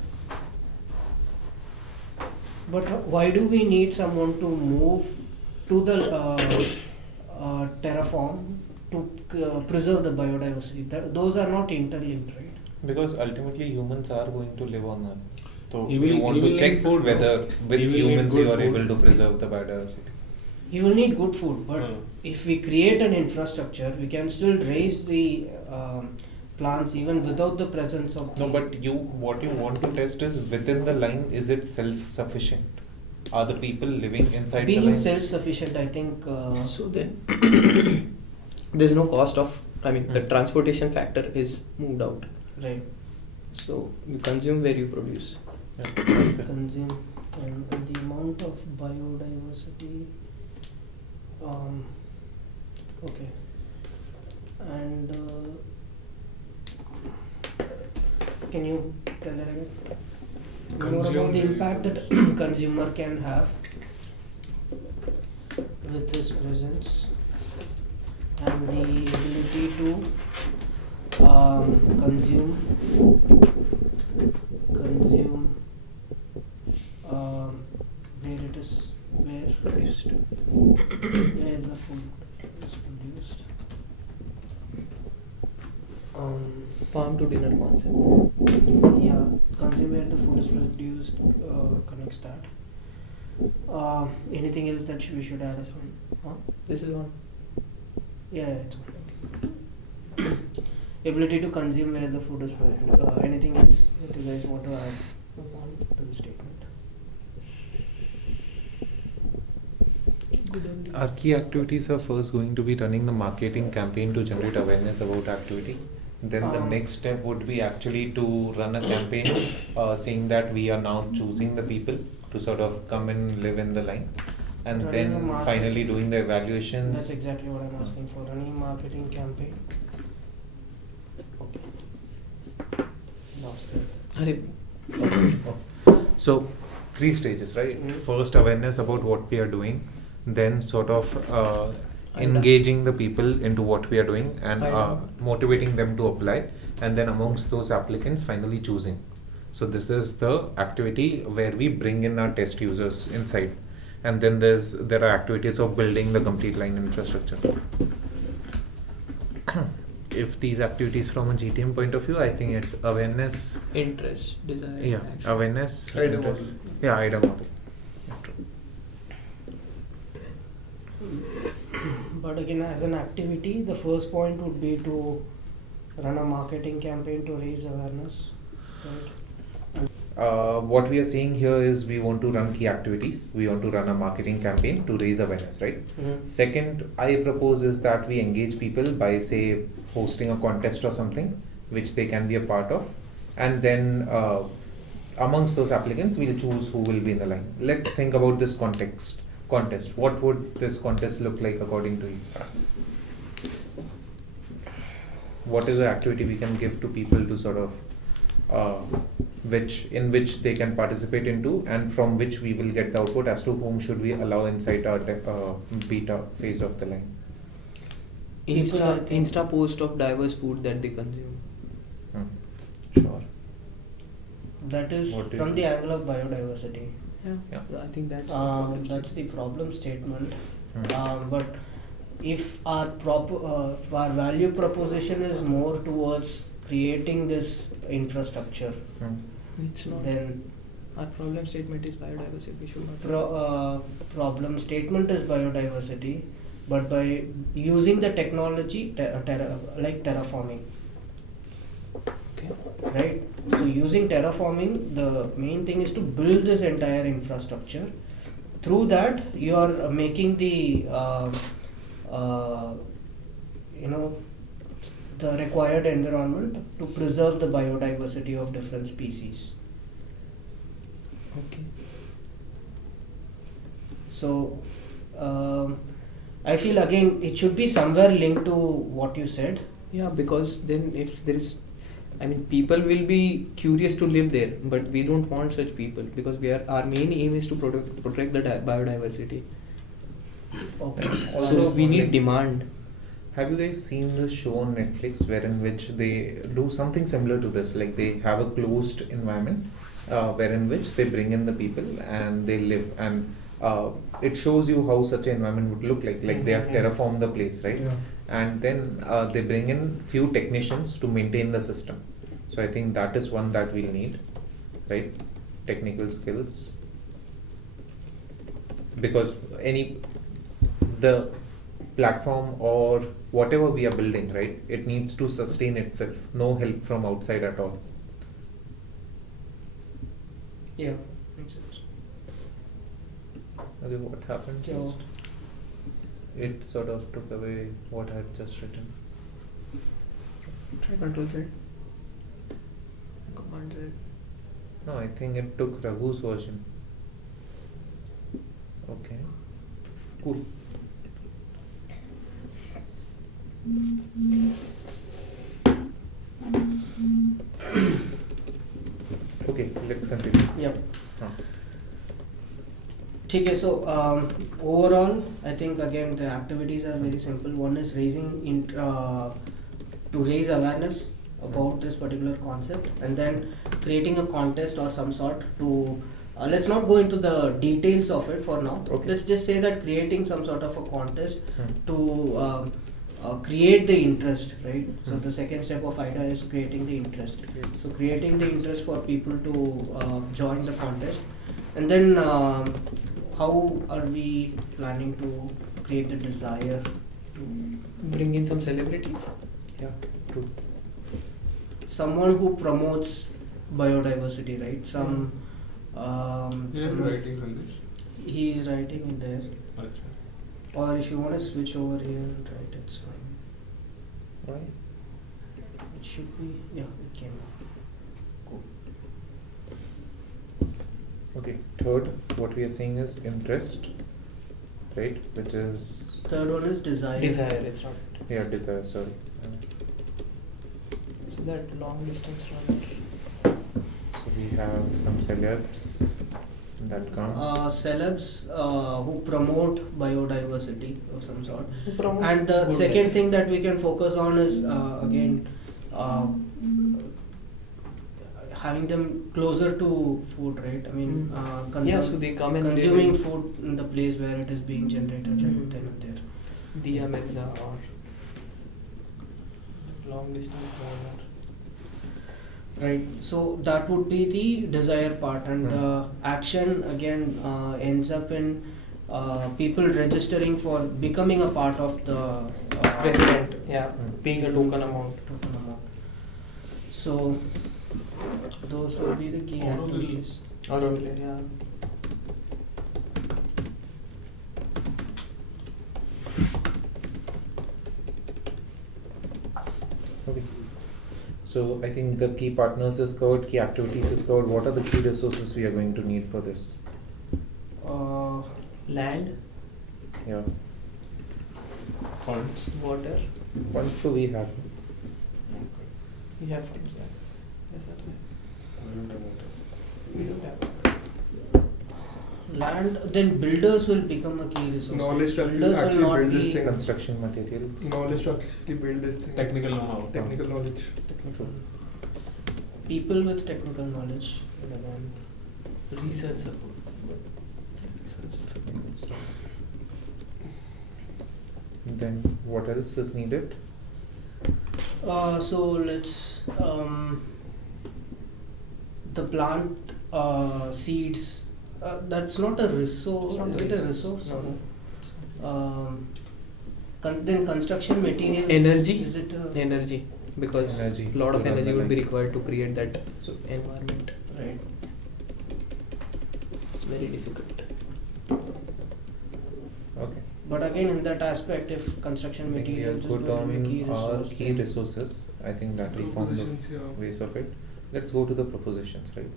But why do we need someone to move to the terraform to preserve the biodiversity? Those are not interlinked, right? Because ultimately humans are going to live on Earth. So He will- you want he to will check need food, no? whether with He will need humans good you are food. able to preserve the biodiversity. You will need good food, but if we create an infrastructure, we can still raise the plants even without the presence of No, the- but what you want to test is within the line, is it self-sufficient? Are the people living inside the being line? self-sufficient, I think. So then there's no cost of the transportation factor is moved out. Right. So you consume where you produce. Yeah, that's it. Consume and the amount of biodiversity. Okay. And can you tell that again? More about the impact that consumer can have with his presence and the ability to consume where it is where the food is produced. Farm to dinner concept. Yeah, consume where the food is produced connects that. Anything else that we should add? Huh? This is one. Yeah, it's okay. Ability to consume where the food is produced. Anything else that you guys want to add to the statement? Our key activities are first going to be running the marketing campaign to generate awareness about activity. Then the next step would be actually to run a campaign saying that we are now choosing the people to sort of come and live in the line. And Running a then market- finally doing the evaluations. That's exactly what I'm asking for. Running marketing campaign. Okay. Lost it. So 3 stages, right? Mhm. First, awareness about what we are doing, then sort of And engaging the people into what we are doing and I know. motivating them to apply, and then amongst those applicants finally choosing. So this is the activity where we bring in our test users inside, and then there are activities of building the complete line infrastructure. If these activities from a GTM point of view, I think it's awareness, interest, desire, yeah, action. awareness, IDA interest. model. Yeah, IDA model. But again, as an activity, the first point would be to run a marketing campaign to raise awareness, right? What we are saying here is we want to run key activities. We want to run a marketing campaign to raise awareness, right? Mm-hmm. Second, I propose is that we engage people by, say, hosting a contest or something, which they can be a part of. And then amongst those applicants, we'll choose who will be in the line. Let's think about this contest. What would this contest look like according to you? What is the activity we can give to people to sort of in which they can participate into, and from which we will get the output as to whom should we allow inside our beta phase of the line. Insta post of diverse food that they consume. Sure. That is What do from you the think? angle of biodiversity. Yeah. I think that's That's the problem statement. Hmm. But if our value proposition is more towards creating this infrastructure, it's not. then Our problem statement is biodiversity. We should not. problem statement is biodiversity, but by using the technology like terraforming, Okay. right? So using terraforming, the main thing is to build this entire infrastructure. Through that, you are making the the required environment to preserve the biodiversity of different species. Okay. So I feel again it should be somewhere linked to what you said. Yeah, because then if there is, people will be curious to live there, but we don't want such people because our main aim is to protect the biodiversity. Okay. Also, we need demand. Have you guys seen this show on Netflix wherein which they do something similar to this? Like they have a closed environment wherein which they bring in the people and they live, and it shows you how such an environment would look like. Like they have terraformed the place, right? Yeah. And then they bring in few technicians to maintain the system. So I think that is one that we'll need, right? Technical skills. Because the platform or whatever we are building, right, it needs to sustain itself. No help from outside at all. Yeah, makes sense. Okay, what happened? So, It sort of took away what I had just written. Try Control Z. Command Z. No, I think it took Raghu's version. Okay. Cool. Okay, let's continue. yep. Huh. Okay, so overall, I think again the activities are very simple. One is to raise awareness about this particular concept, and then creating a contest or some sort to. Let's not go into the details of it for now. Okay. Let's just say that creating some sort of a contest to create the interest, right? So the second step of IDA is creating the interest. So creating the interest for people to join the contest, and then how are we planning to create the desire to Bring in some celebrities. Yeah, true. someone who promotes biodiversity, right? Some writing Sandesh. he is writing in there, Acha. or if you want to switch over here and write, it's fine. Why? It should be, yeah, it came. Cool. Okay, third, what we are saying is interest, right? Which is, Third one is desire. Desire, it's not. yeah, desire, sorry. So that long distance runner. So we have some celebs that come. Celebs who promote biodiversity of some sort. Who promote And the good second life. thing that we can focus on is again having them closer to food, right? I mean, so they come and consuming food in the place where it is being generated, right then and there. Diya Mirza or long distance runner. Right, so that would be the desire part, and action again ends up in people registering for becoming a part of the resident, paying a token amount. So those would be the key activities. Auroville, Okay. So I think the key partners is covered, key activities is covered. What are the key resources we are going to need for this? Land. Yeah. Funds. Water. Funds do we have? We have funds, Yes, that's right. We don't have. Land, then builders will become a key resource. Knowledge to builders will actually not build this be thing. Construction materials. Knowledge to actually build this thing. Technical know-how. Technical knowledge. people with technical knowledge. Research support. Then what else is needed? So let's the plant seeds. That's not a resource. Is it a resource? No. Then construction materials. Energy. Is it energy? Because a lot of energy would be required to create that environment. Right. It's very difficult. Okay. But again, in that aspect, if construction materials is good going to be a key on our resource, key resources, I think that will form the ways of it. Let's go to the propositions, right?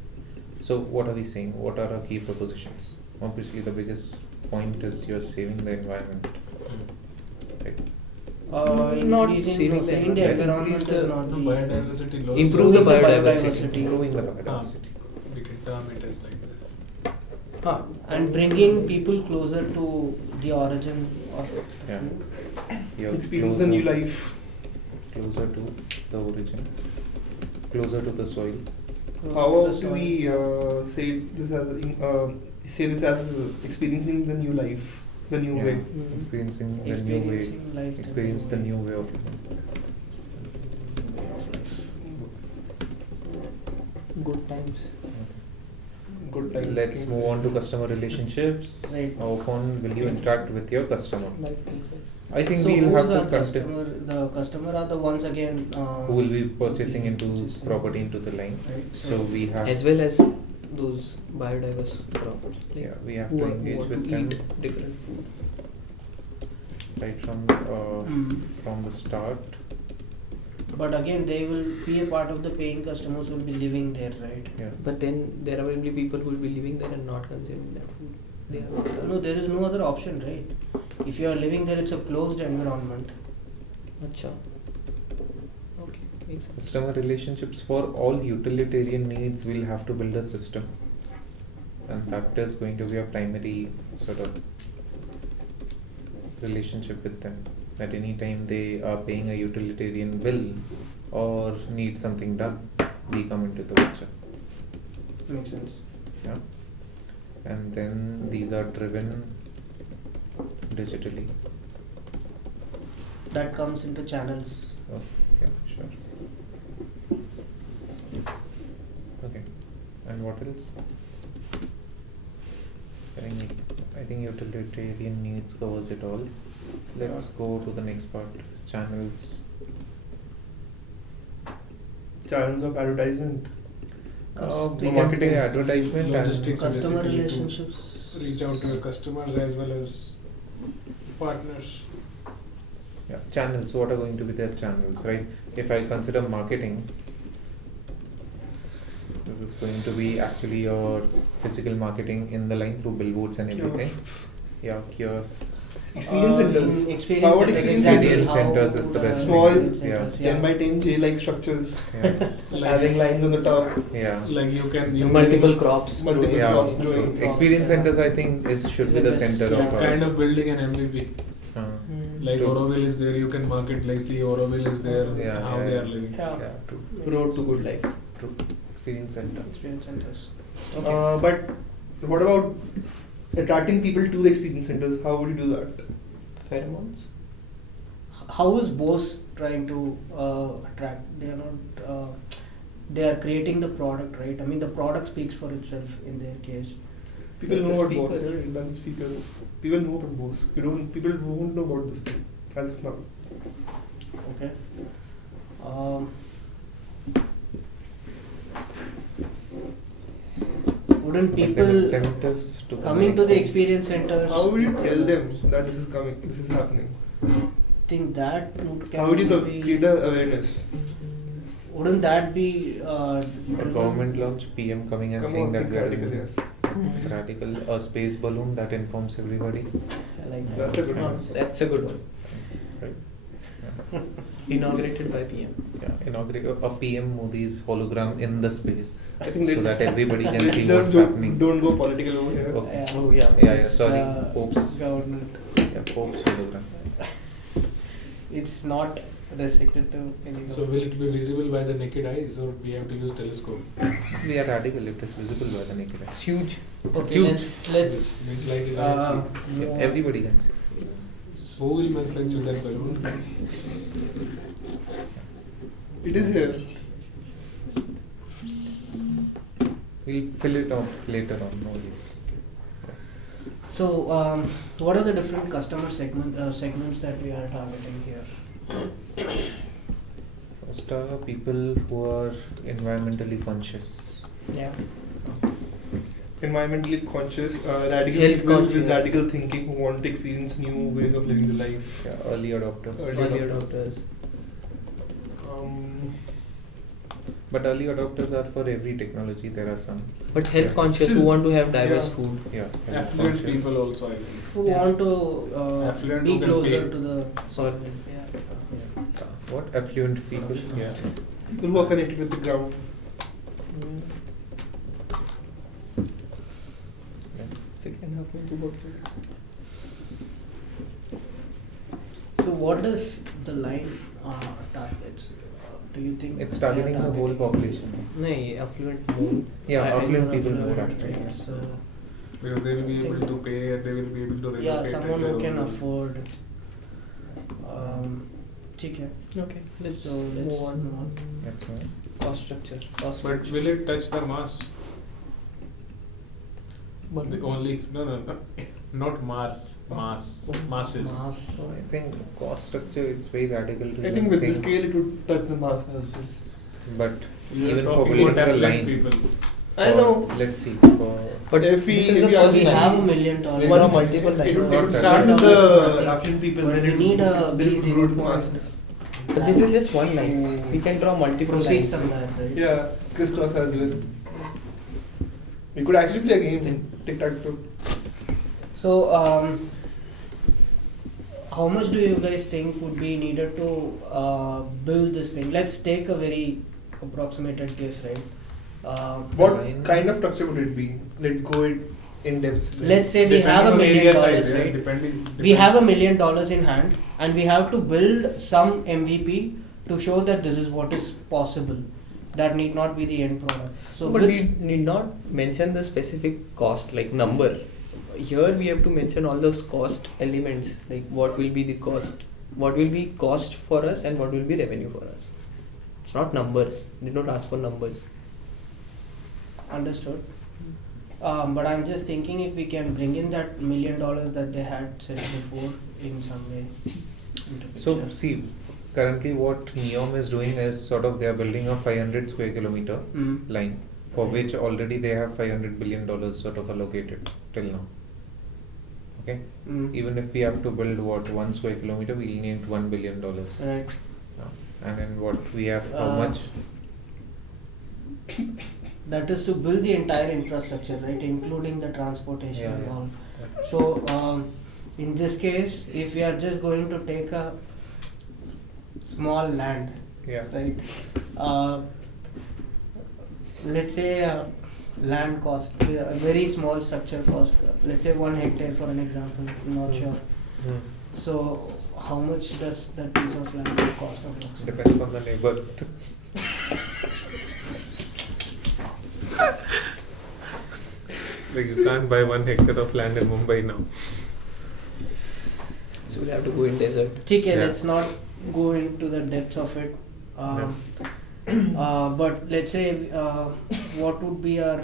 So what are we saying? What are our key propositions? Obviously, the biggest point is you're saving the environment, right? Not saving the environment is not the biodiversity loss. Improve the biodiversity. Improving the biodiversity. We can term it as like this. and bringing people closer to the origin of the food. You're Experience a new life. Closer to the origin, closer to the soil. How do we say this as experiencing the new life, the new way? Experiencing the new way. Life, Experience the new way of living. Good times. Good times. Let's move on to customer relationships. Right. How often will you interact with your customer? Life insights. I think so we'll who's have our to customer? The customer are the ones again who will be purchasing into property into the line. Right. So we have As well as those biodiverse crops. Like we have who to are- engage who with to them eat different food. right from the start. But again, they will be a part of the paying customers who will be living there, right? Yeah. But then there will be people who will be living there and not consuming that food. They are No, there is no other option, right? If you are living there, it's a closed environment. Acha. Okay, makes sense. Customer relationships for all utilitarian needs, we'll have to build a system, and that is going to be a primary sort of relationship with them. At any time they are paying a utilitarian bill or need something done, we come into the picture. Makes sense. Yeah. And then these are driven digitally. That comes into channels. Oh, yeah, sure. Okay. And what else? I think utilitarian needs covers it all. Let's go to the next part. Channels. Channels of advertisement. We can say advertisement Logistics and Customer basically to relationships. reach out to your customers as well as partners. yeah, channels. What are going to be their channels, right? If I consider marketing, this is going to be actually your physical marketing in the line through billboards and everything. Kiosks. Yeah, kiosks. Experience centers. Experience How about centers, experience centers is the best Small, experience centers, 10 by 10 J-like structures. Yeah. Having lines on the top. Yeah. Like you Multiple crops. Multiple Yeah. crops So growing. experience centers, I think, should Is be the the best. center can of. kind of building an MVP. Like True. Auroville is there, you can market like see Auroville is there, Yeah, how yeah, they yeah. are living. Yeah. Yeah, true. Road to good life. True. Experience center. Experience centers. But what about attracting people to the experience centers? How would you do that? Pheromones? How is Bose trying to attract? They are not. They are creating the product, right? I mean, the product speaks for itself in their case. People That's know a about speaker. Bose. Yeah? It doesn't speak. People know about Bose. People won't know about this thing as of now. Okay. Wouldn't But then people incentives to coming to the experience centers? How would you tell them that this is coming? This is happening. Think that can How would you be, create the awareness? Wouldn't that be a driven? government launch, PM coming and Come saying on, that think we are radical doing here. radical, a space balloon that informs everybody. I like That's a good one. That's a good one. Right? Inaugurated by PM. Yeah, inaugurate a PM Modi's hologram in the space I think so let's- that everybody can let's see just what's don't, happening. don't go political over here. Okay. Yeah. Oh yeah. Yeah, It's, sorry, Pope's. Government. Yeah, Pope's hologram. It's not restricted to any. So will it be visible by the naked eyes, or we have to use telescope? We are radical if it is visible by the naked eye. It's huge. Okay, huge. let's It's like a galaxy. Yeah, move- everybody can see. Who will manufacture that balloon? It is here. We'll fill it off later on. No worries. So, what are the different customer segments that we are targeting here? First are people who are environmentally conscious. Yeah. Environmentally conscious, radical Health people with conscious. radical thinking who want to experience new ways of living the life. Yeah, early adopters. Early Early adopters. But early adopters are for every technology. There are some. But health Yeah. conscious who want to have diverse Yeah. food. Yeah. health Affluent conscious. people also, I think. Who Yeah. want to Affluent be who can closer pay. to the Earth. Yeah. What affluent people? Yeah. People who are connected with the ground. Second half into what? So, what does the line targets? Do you think It's they are targeting the whole population. No, affluent more. Yeah, I affluent know people more affluent, actually. right? So, Because they will be able think- to pay and they will be able to relocate. yeah, at someone their who can own- afford. ठीक है. Okay. Let's So let's move on. That's why. Cost structure. But will it touch the mass? But The only no, not Mars, masses. Mass. So I think cost structure it's very radical to I even think with this scale it would touch the mass as well. But We are even for talking building about the affluent line. people. I know. Let's see. For But If we- this is if the we first We actually- have $1 line. million. We Once- have multiple It lines. would Not start with that. the affluent people, But then we it need would, a then it would grow to 0.1. masses. But this is just one line. We can draw multiple Proceeds lines. on that, right? Yeah, crisscross as well. We could actually play a game, tic-tac-toe. So, how much do you guys think would be needed to build this thing? Let's take a very approximated case, right? What Line. kind of structure would it be? Let's go in depth. Let's say we have $1 million, size, right? Depending. We have $1 million in hand, and we have to build some MVP to show that this is what is possible. That need not be the end product. So, But with- we need not mention the specific cost, like number. Here we have to mention all those cost elements, like what will be the cost, what will be cost for us, and what will be revenue for us. It's not numbers. They don't ask for numbers. Understood. But I'm just thinking if we can bring in that $1 million that they had said before in some way. into so picture. see, currently what NEOM is doing is sort of they are building a 500 square kilometer Mm. line for which already they have $500 billion sort of allocated till now. Okay. Mm. Even if we have to build 1 square kilometer, we'll need $1 billion. Right. And then what we have, how Uh, much? That is to build the entire infrastructure, right, including the transportation Yeah, and yeah. all. So, in this case, if we are just going to take a small land, Yeah. right? Let's say land cost, a very small structure cost. Let's say 1 hectare for an example. I'm not sure. So, how much does that piece of land cost approximately? Depends on the neighbor. Like you can't buy 1 hectare of land in Mumbai now. So we'll have to go in desert. Okay, let's not go into the depths of it. But let's say, what would be our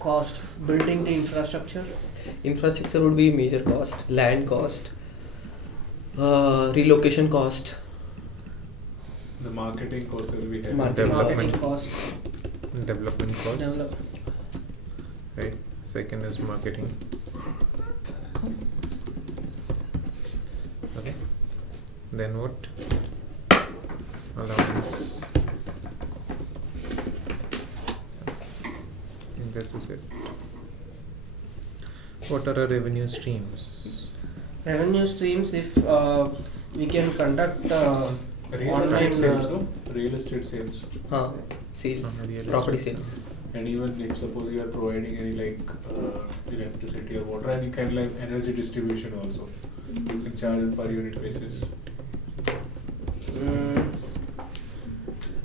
cost building the infrastructure? Infrastructure would be major cost, land cost, relocation cost. The marketing cost will be heavy. Development cost. Development costs. Right. Second is marketing. Okay. Then what? Allowance. This is it. What are our revenue streams? Revenue streams, if we can conduct Real estate online sales, no? Real estate sales. Sales, Real property estate sales. And even if suppose you are providing any electricity or water, and you can like energy distribution also. You can charge on per unit basis.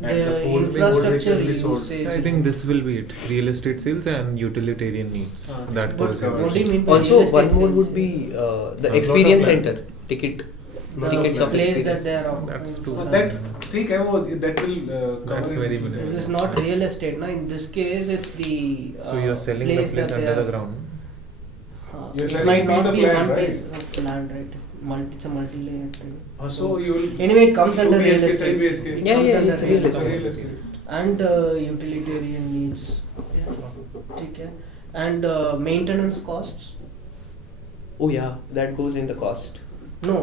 And the food infrastructure will be sold. usage. I think this will be it. Real estate sales and utilitarian needs. That But goes What do you in. mean by Also, real estate one more sales? would be the lot experience of land. center ticket. The tickets of place experience. that they are That's occupying too for. That's ठीक है वो that will That's cover very it. minimal. This is not real estate, na? In this case, it's the So you're selling the place that they under the are- ground. You're it selling might a piece not of be land, one right? piece of land, right? It's a multi-layered thing. So you will Anyway, it comes 2 under real BHK, 3 estate. BHK. Yeah, Comes yeah, under it's real real estate. Real estate. And utilitarian needs. Yeah. Okay. And maintenance costs. Oh yeah, that goes in the cost. No,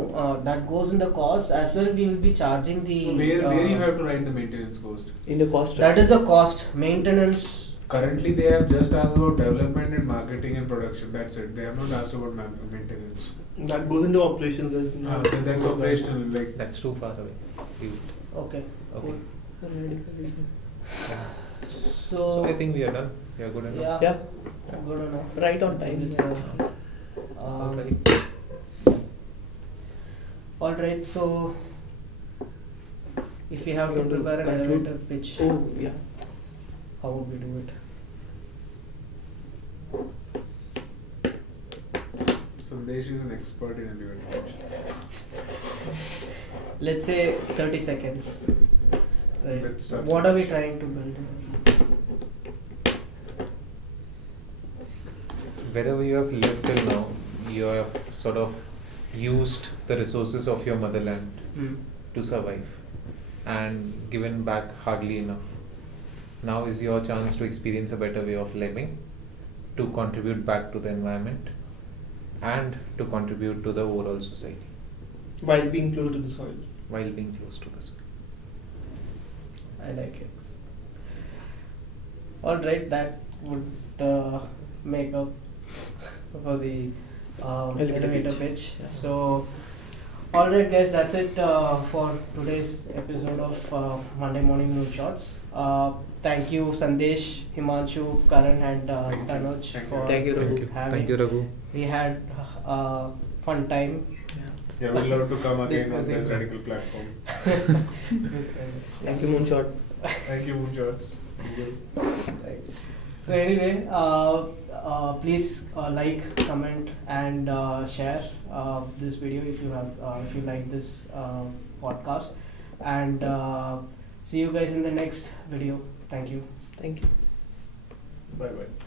that goes in the cost as well. We will be charging the. Where you have to write the maintenance cost? In the cost. That is a cost. Maintenance. Currently, they have just asked about development and marketing and production. That's it. They have not asked about maintenance. That goes into operations. Then that's operational. Like That's too far away. You- Okay. Okay. So, So I think we are done. We are good enough. Yeah, good enough. right on time. It's, Alright. all right. So, if we have to So we want to prepare an conclude? elevator pitch, Oh yeah. how would we do it? Sandesh is an expert in elevator. Let's say 30 seconds. Right. Let's start. What are we trying to build? Wherever you have lived till now, you have sort of used the resources of your motherland to survive and given back hardly enough. Now is your chance to experience a better way of living, to contribute back to the environment, and to contribute to the overall society While being close to the soil. while being close to the soil. I like it. All right, that would make up for the elevator pitch. So, all right, guys, that's it for today's episode of Monday Morning Moonshots. Thank you, Sandesh, Himanshu, Karan, and Tanujh for Thank you, Raghu. having. Thank you, Raghu. We had fun time. Yeah, we'd love to come again on this Discussing. radical platform. Thank you, Moonshot. Thank you, Moonshots. Right. So anyway, please like, comment, and share this video if you have if you like this podcast, and see you guys in the next video. Thank you. Thank you. Bye bye.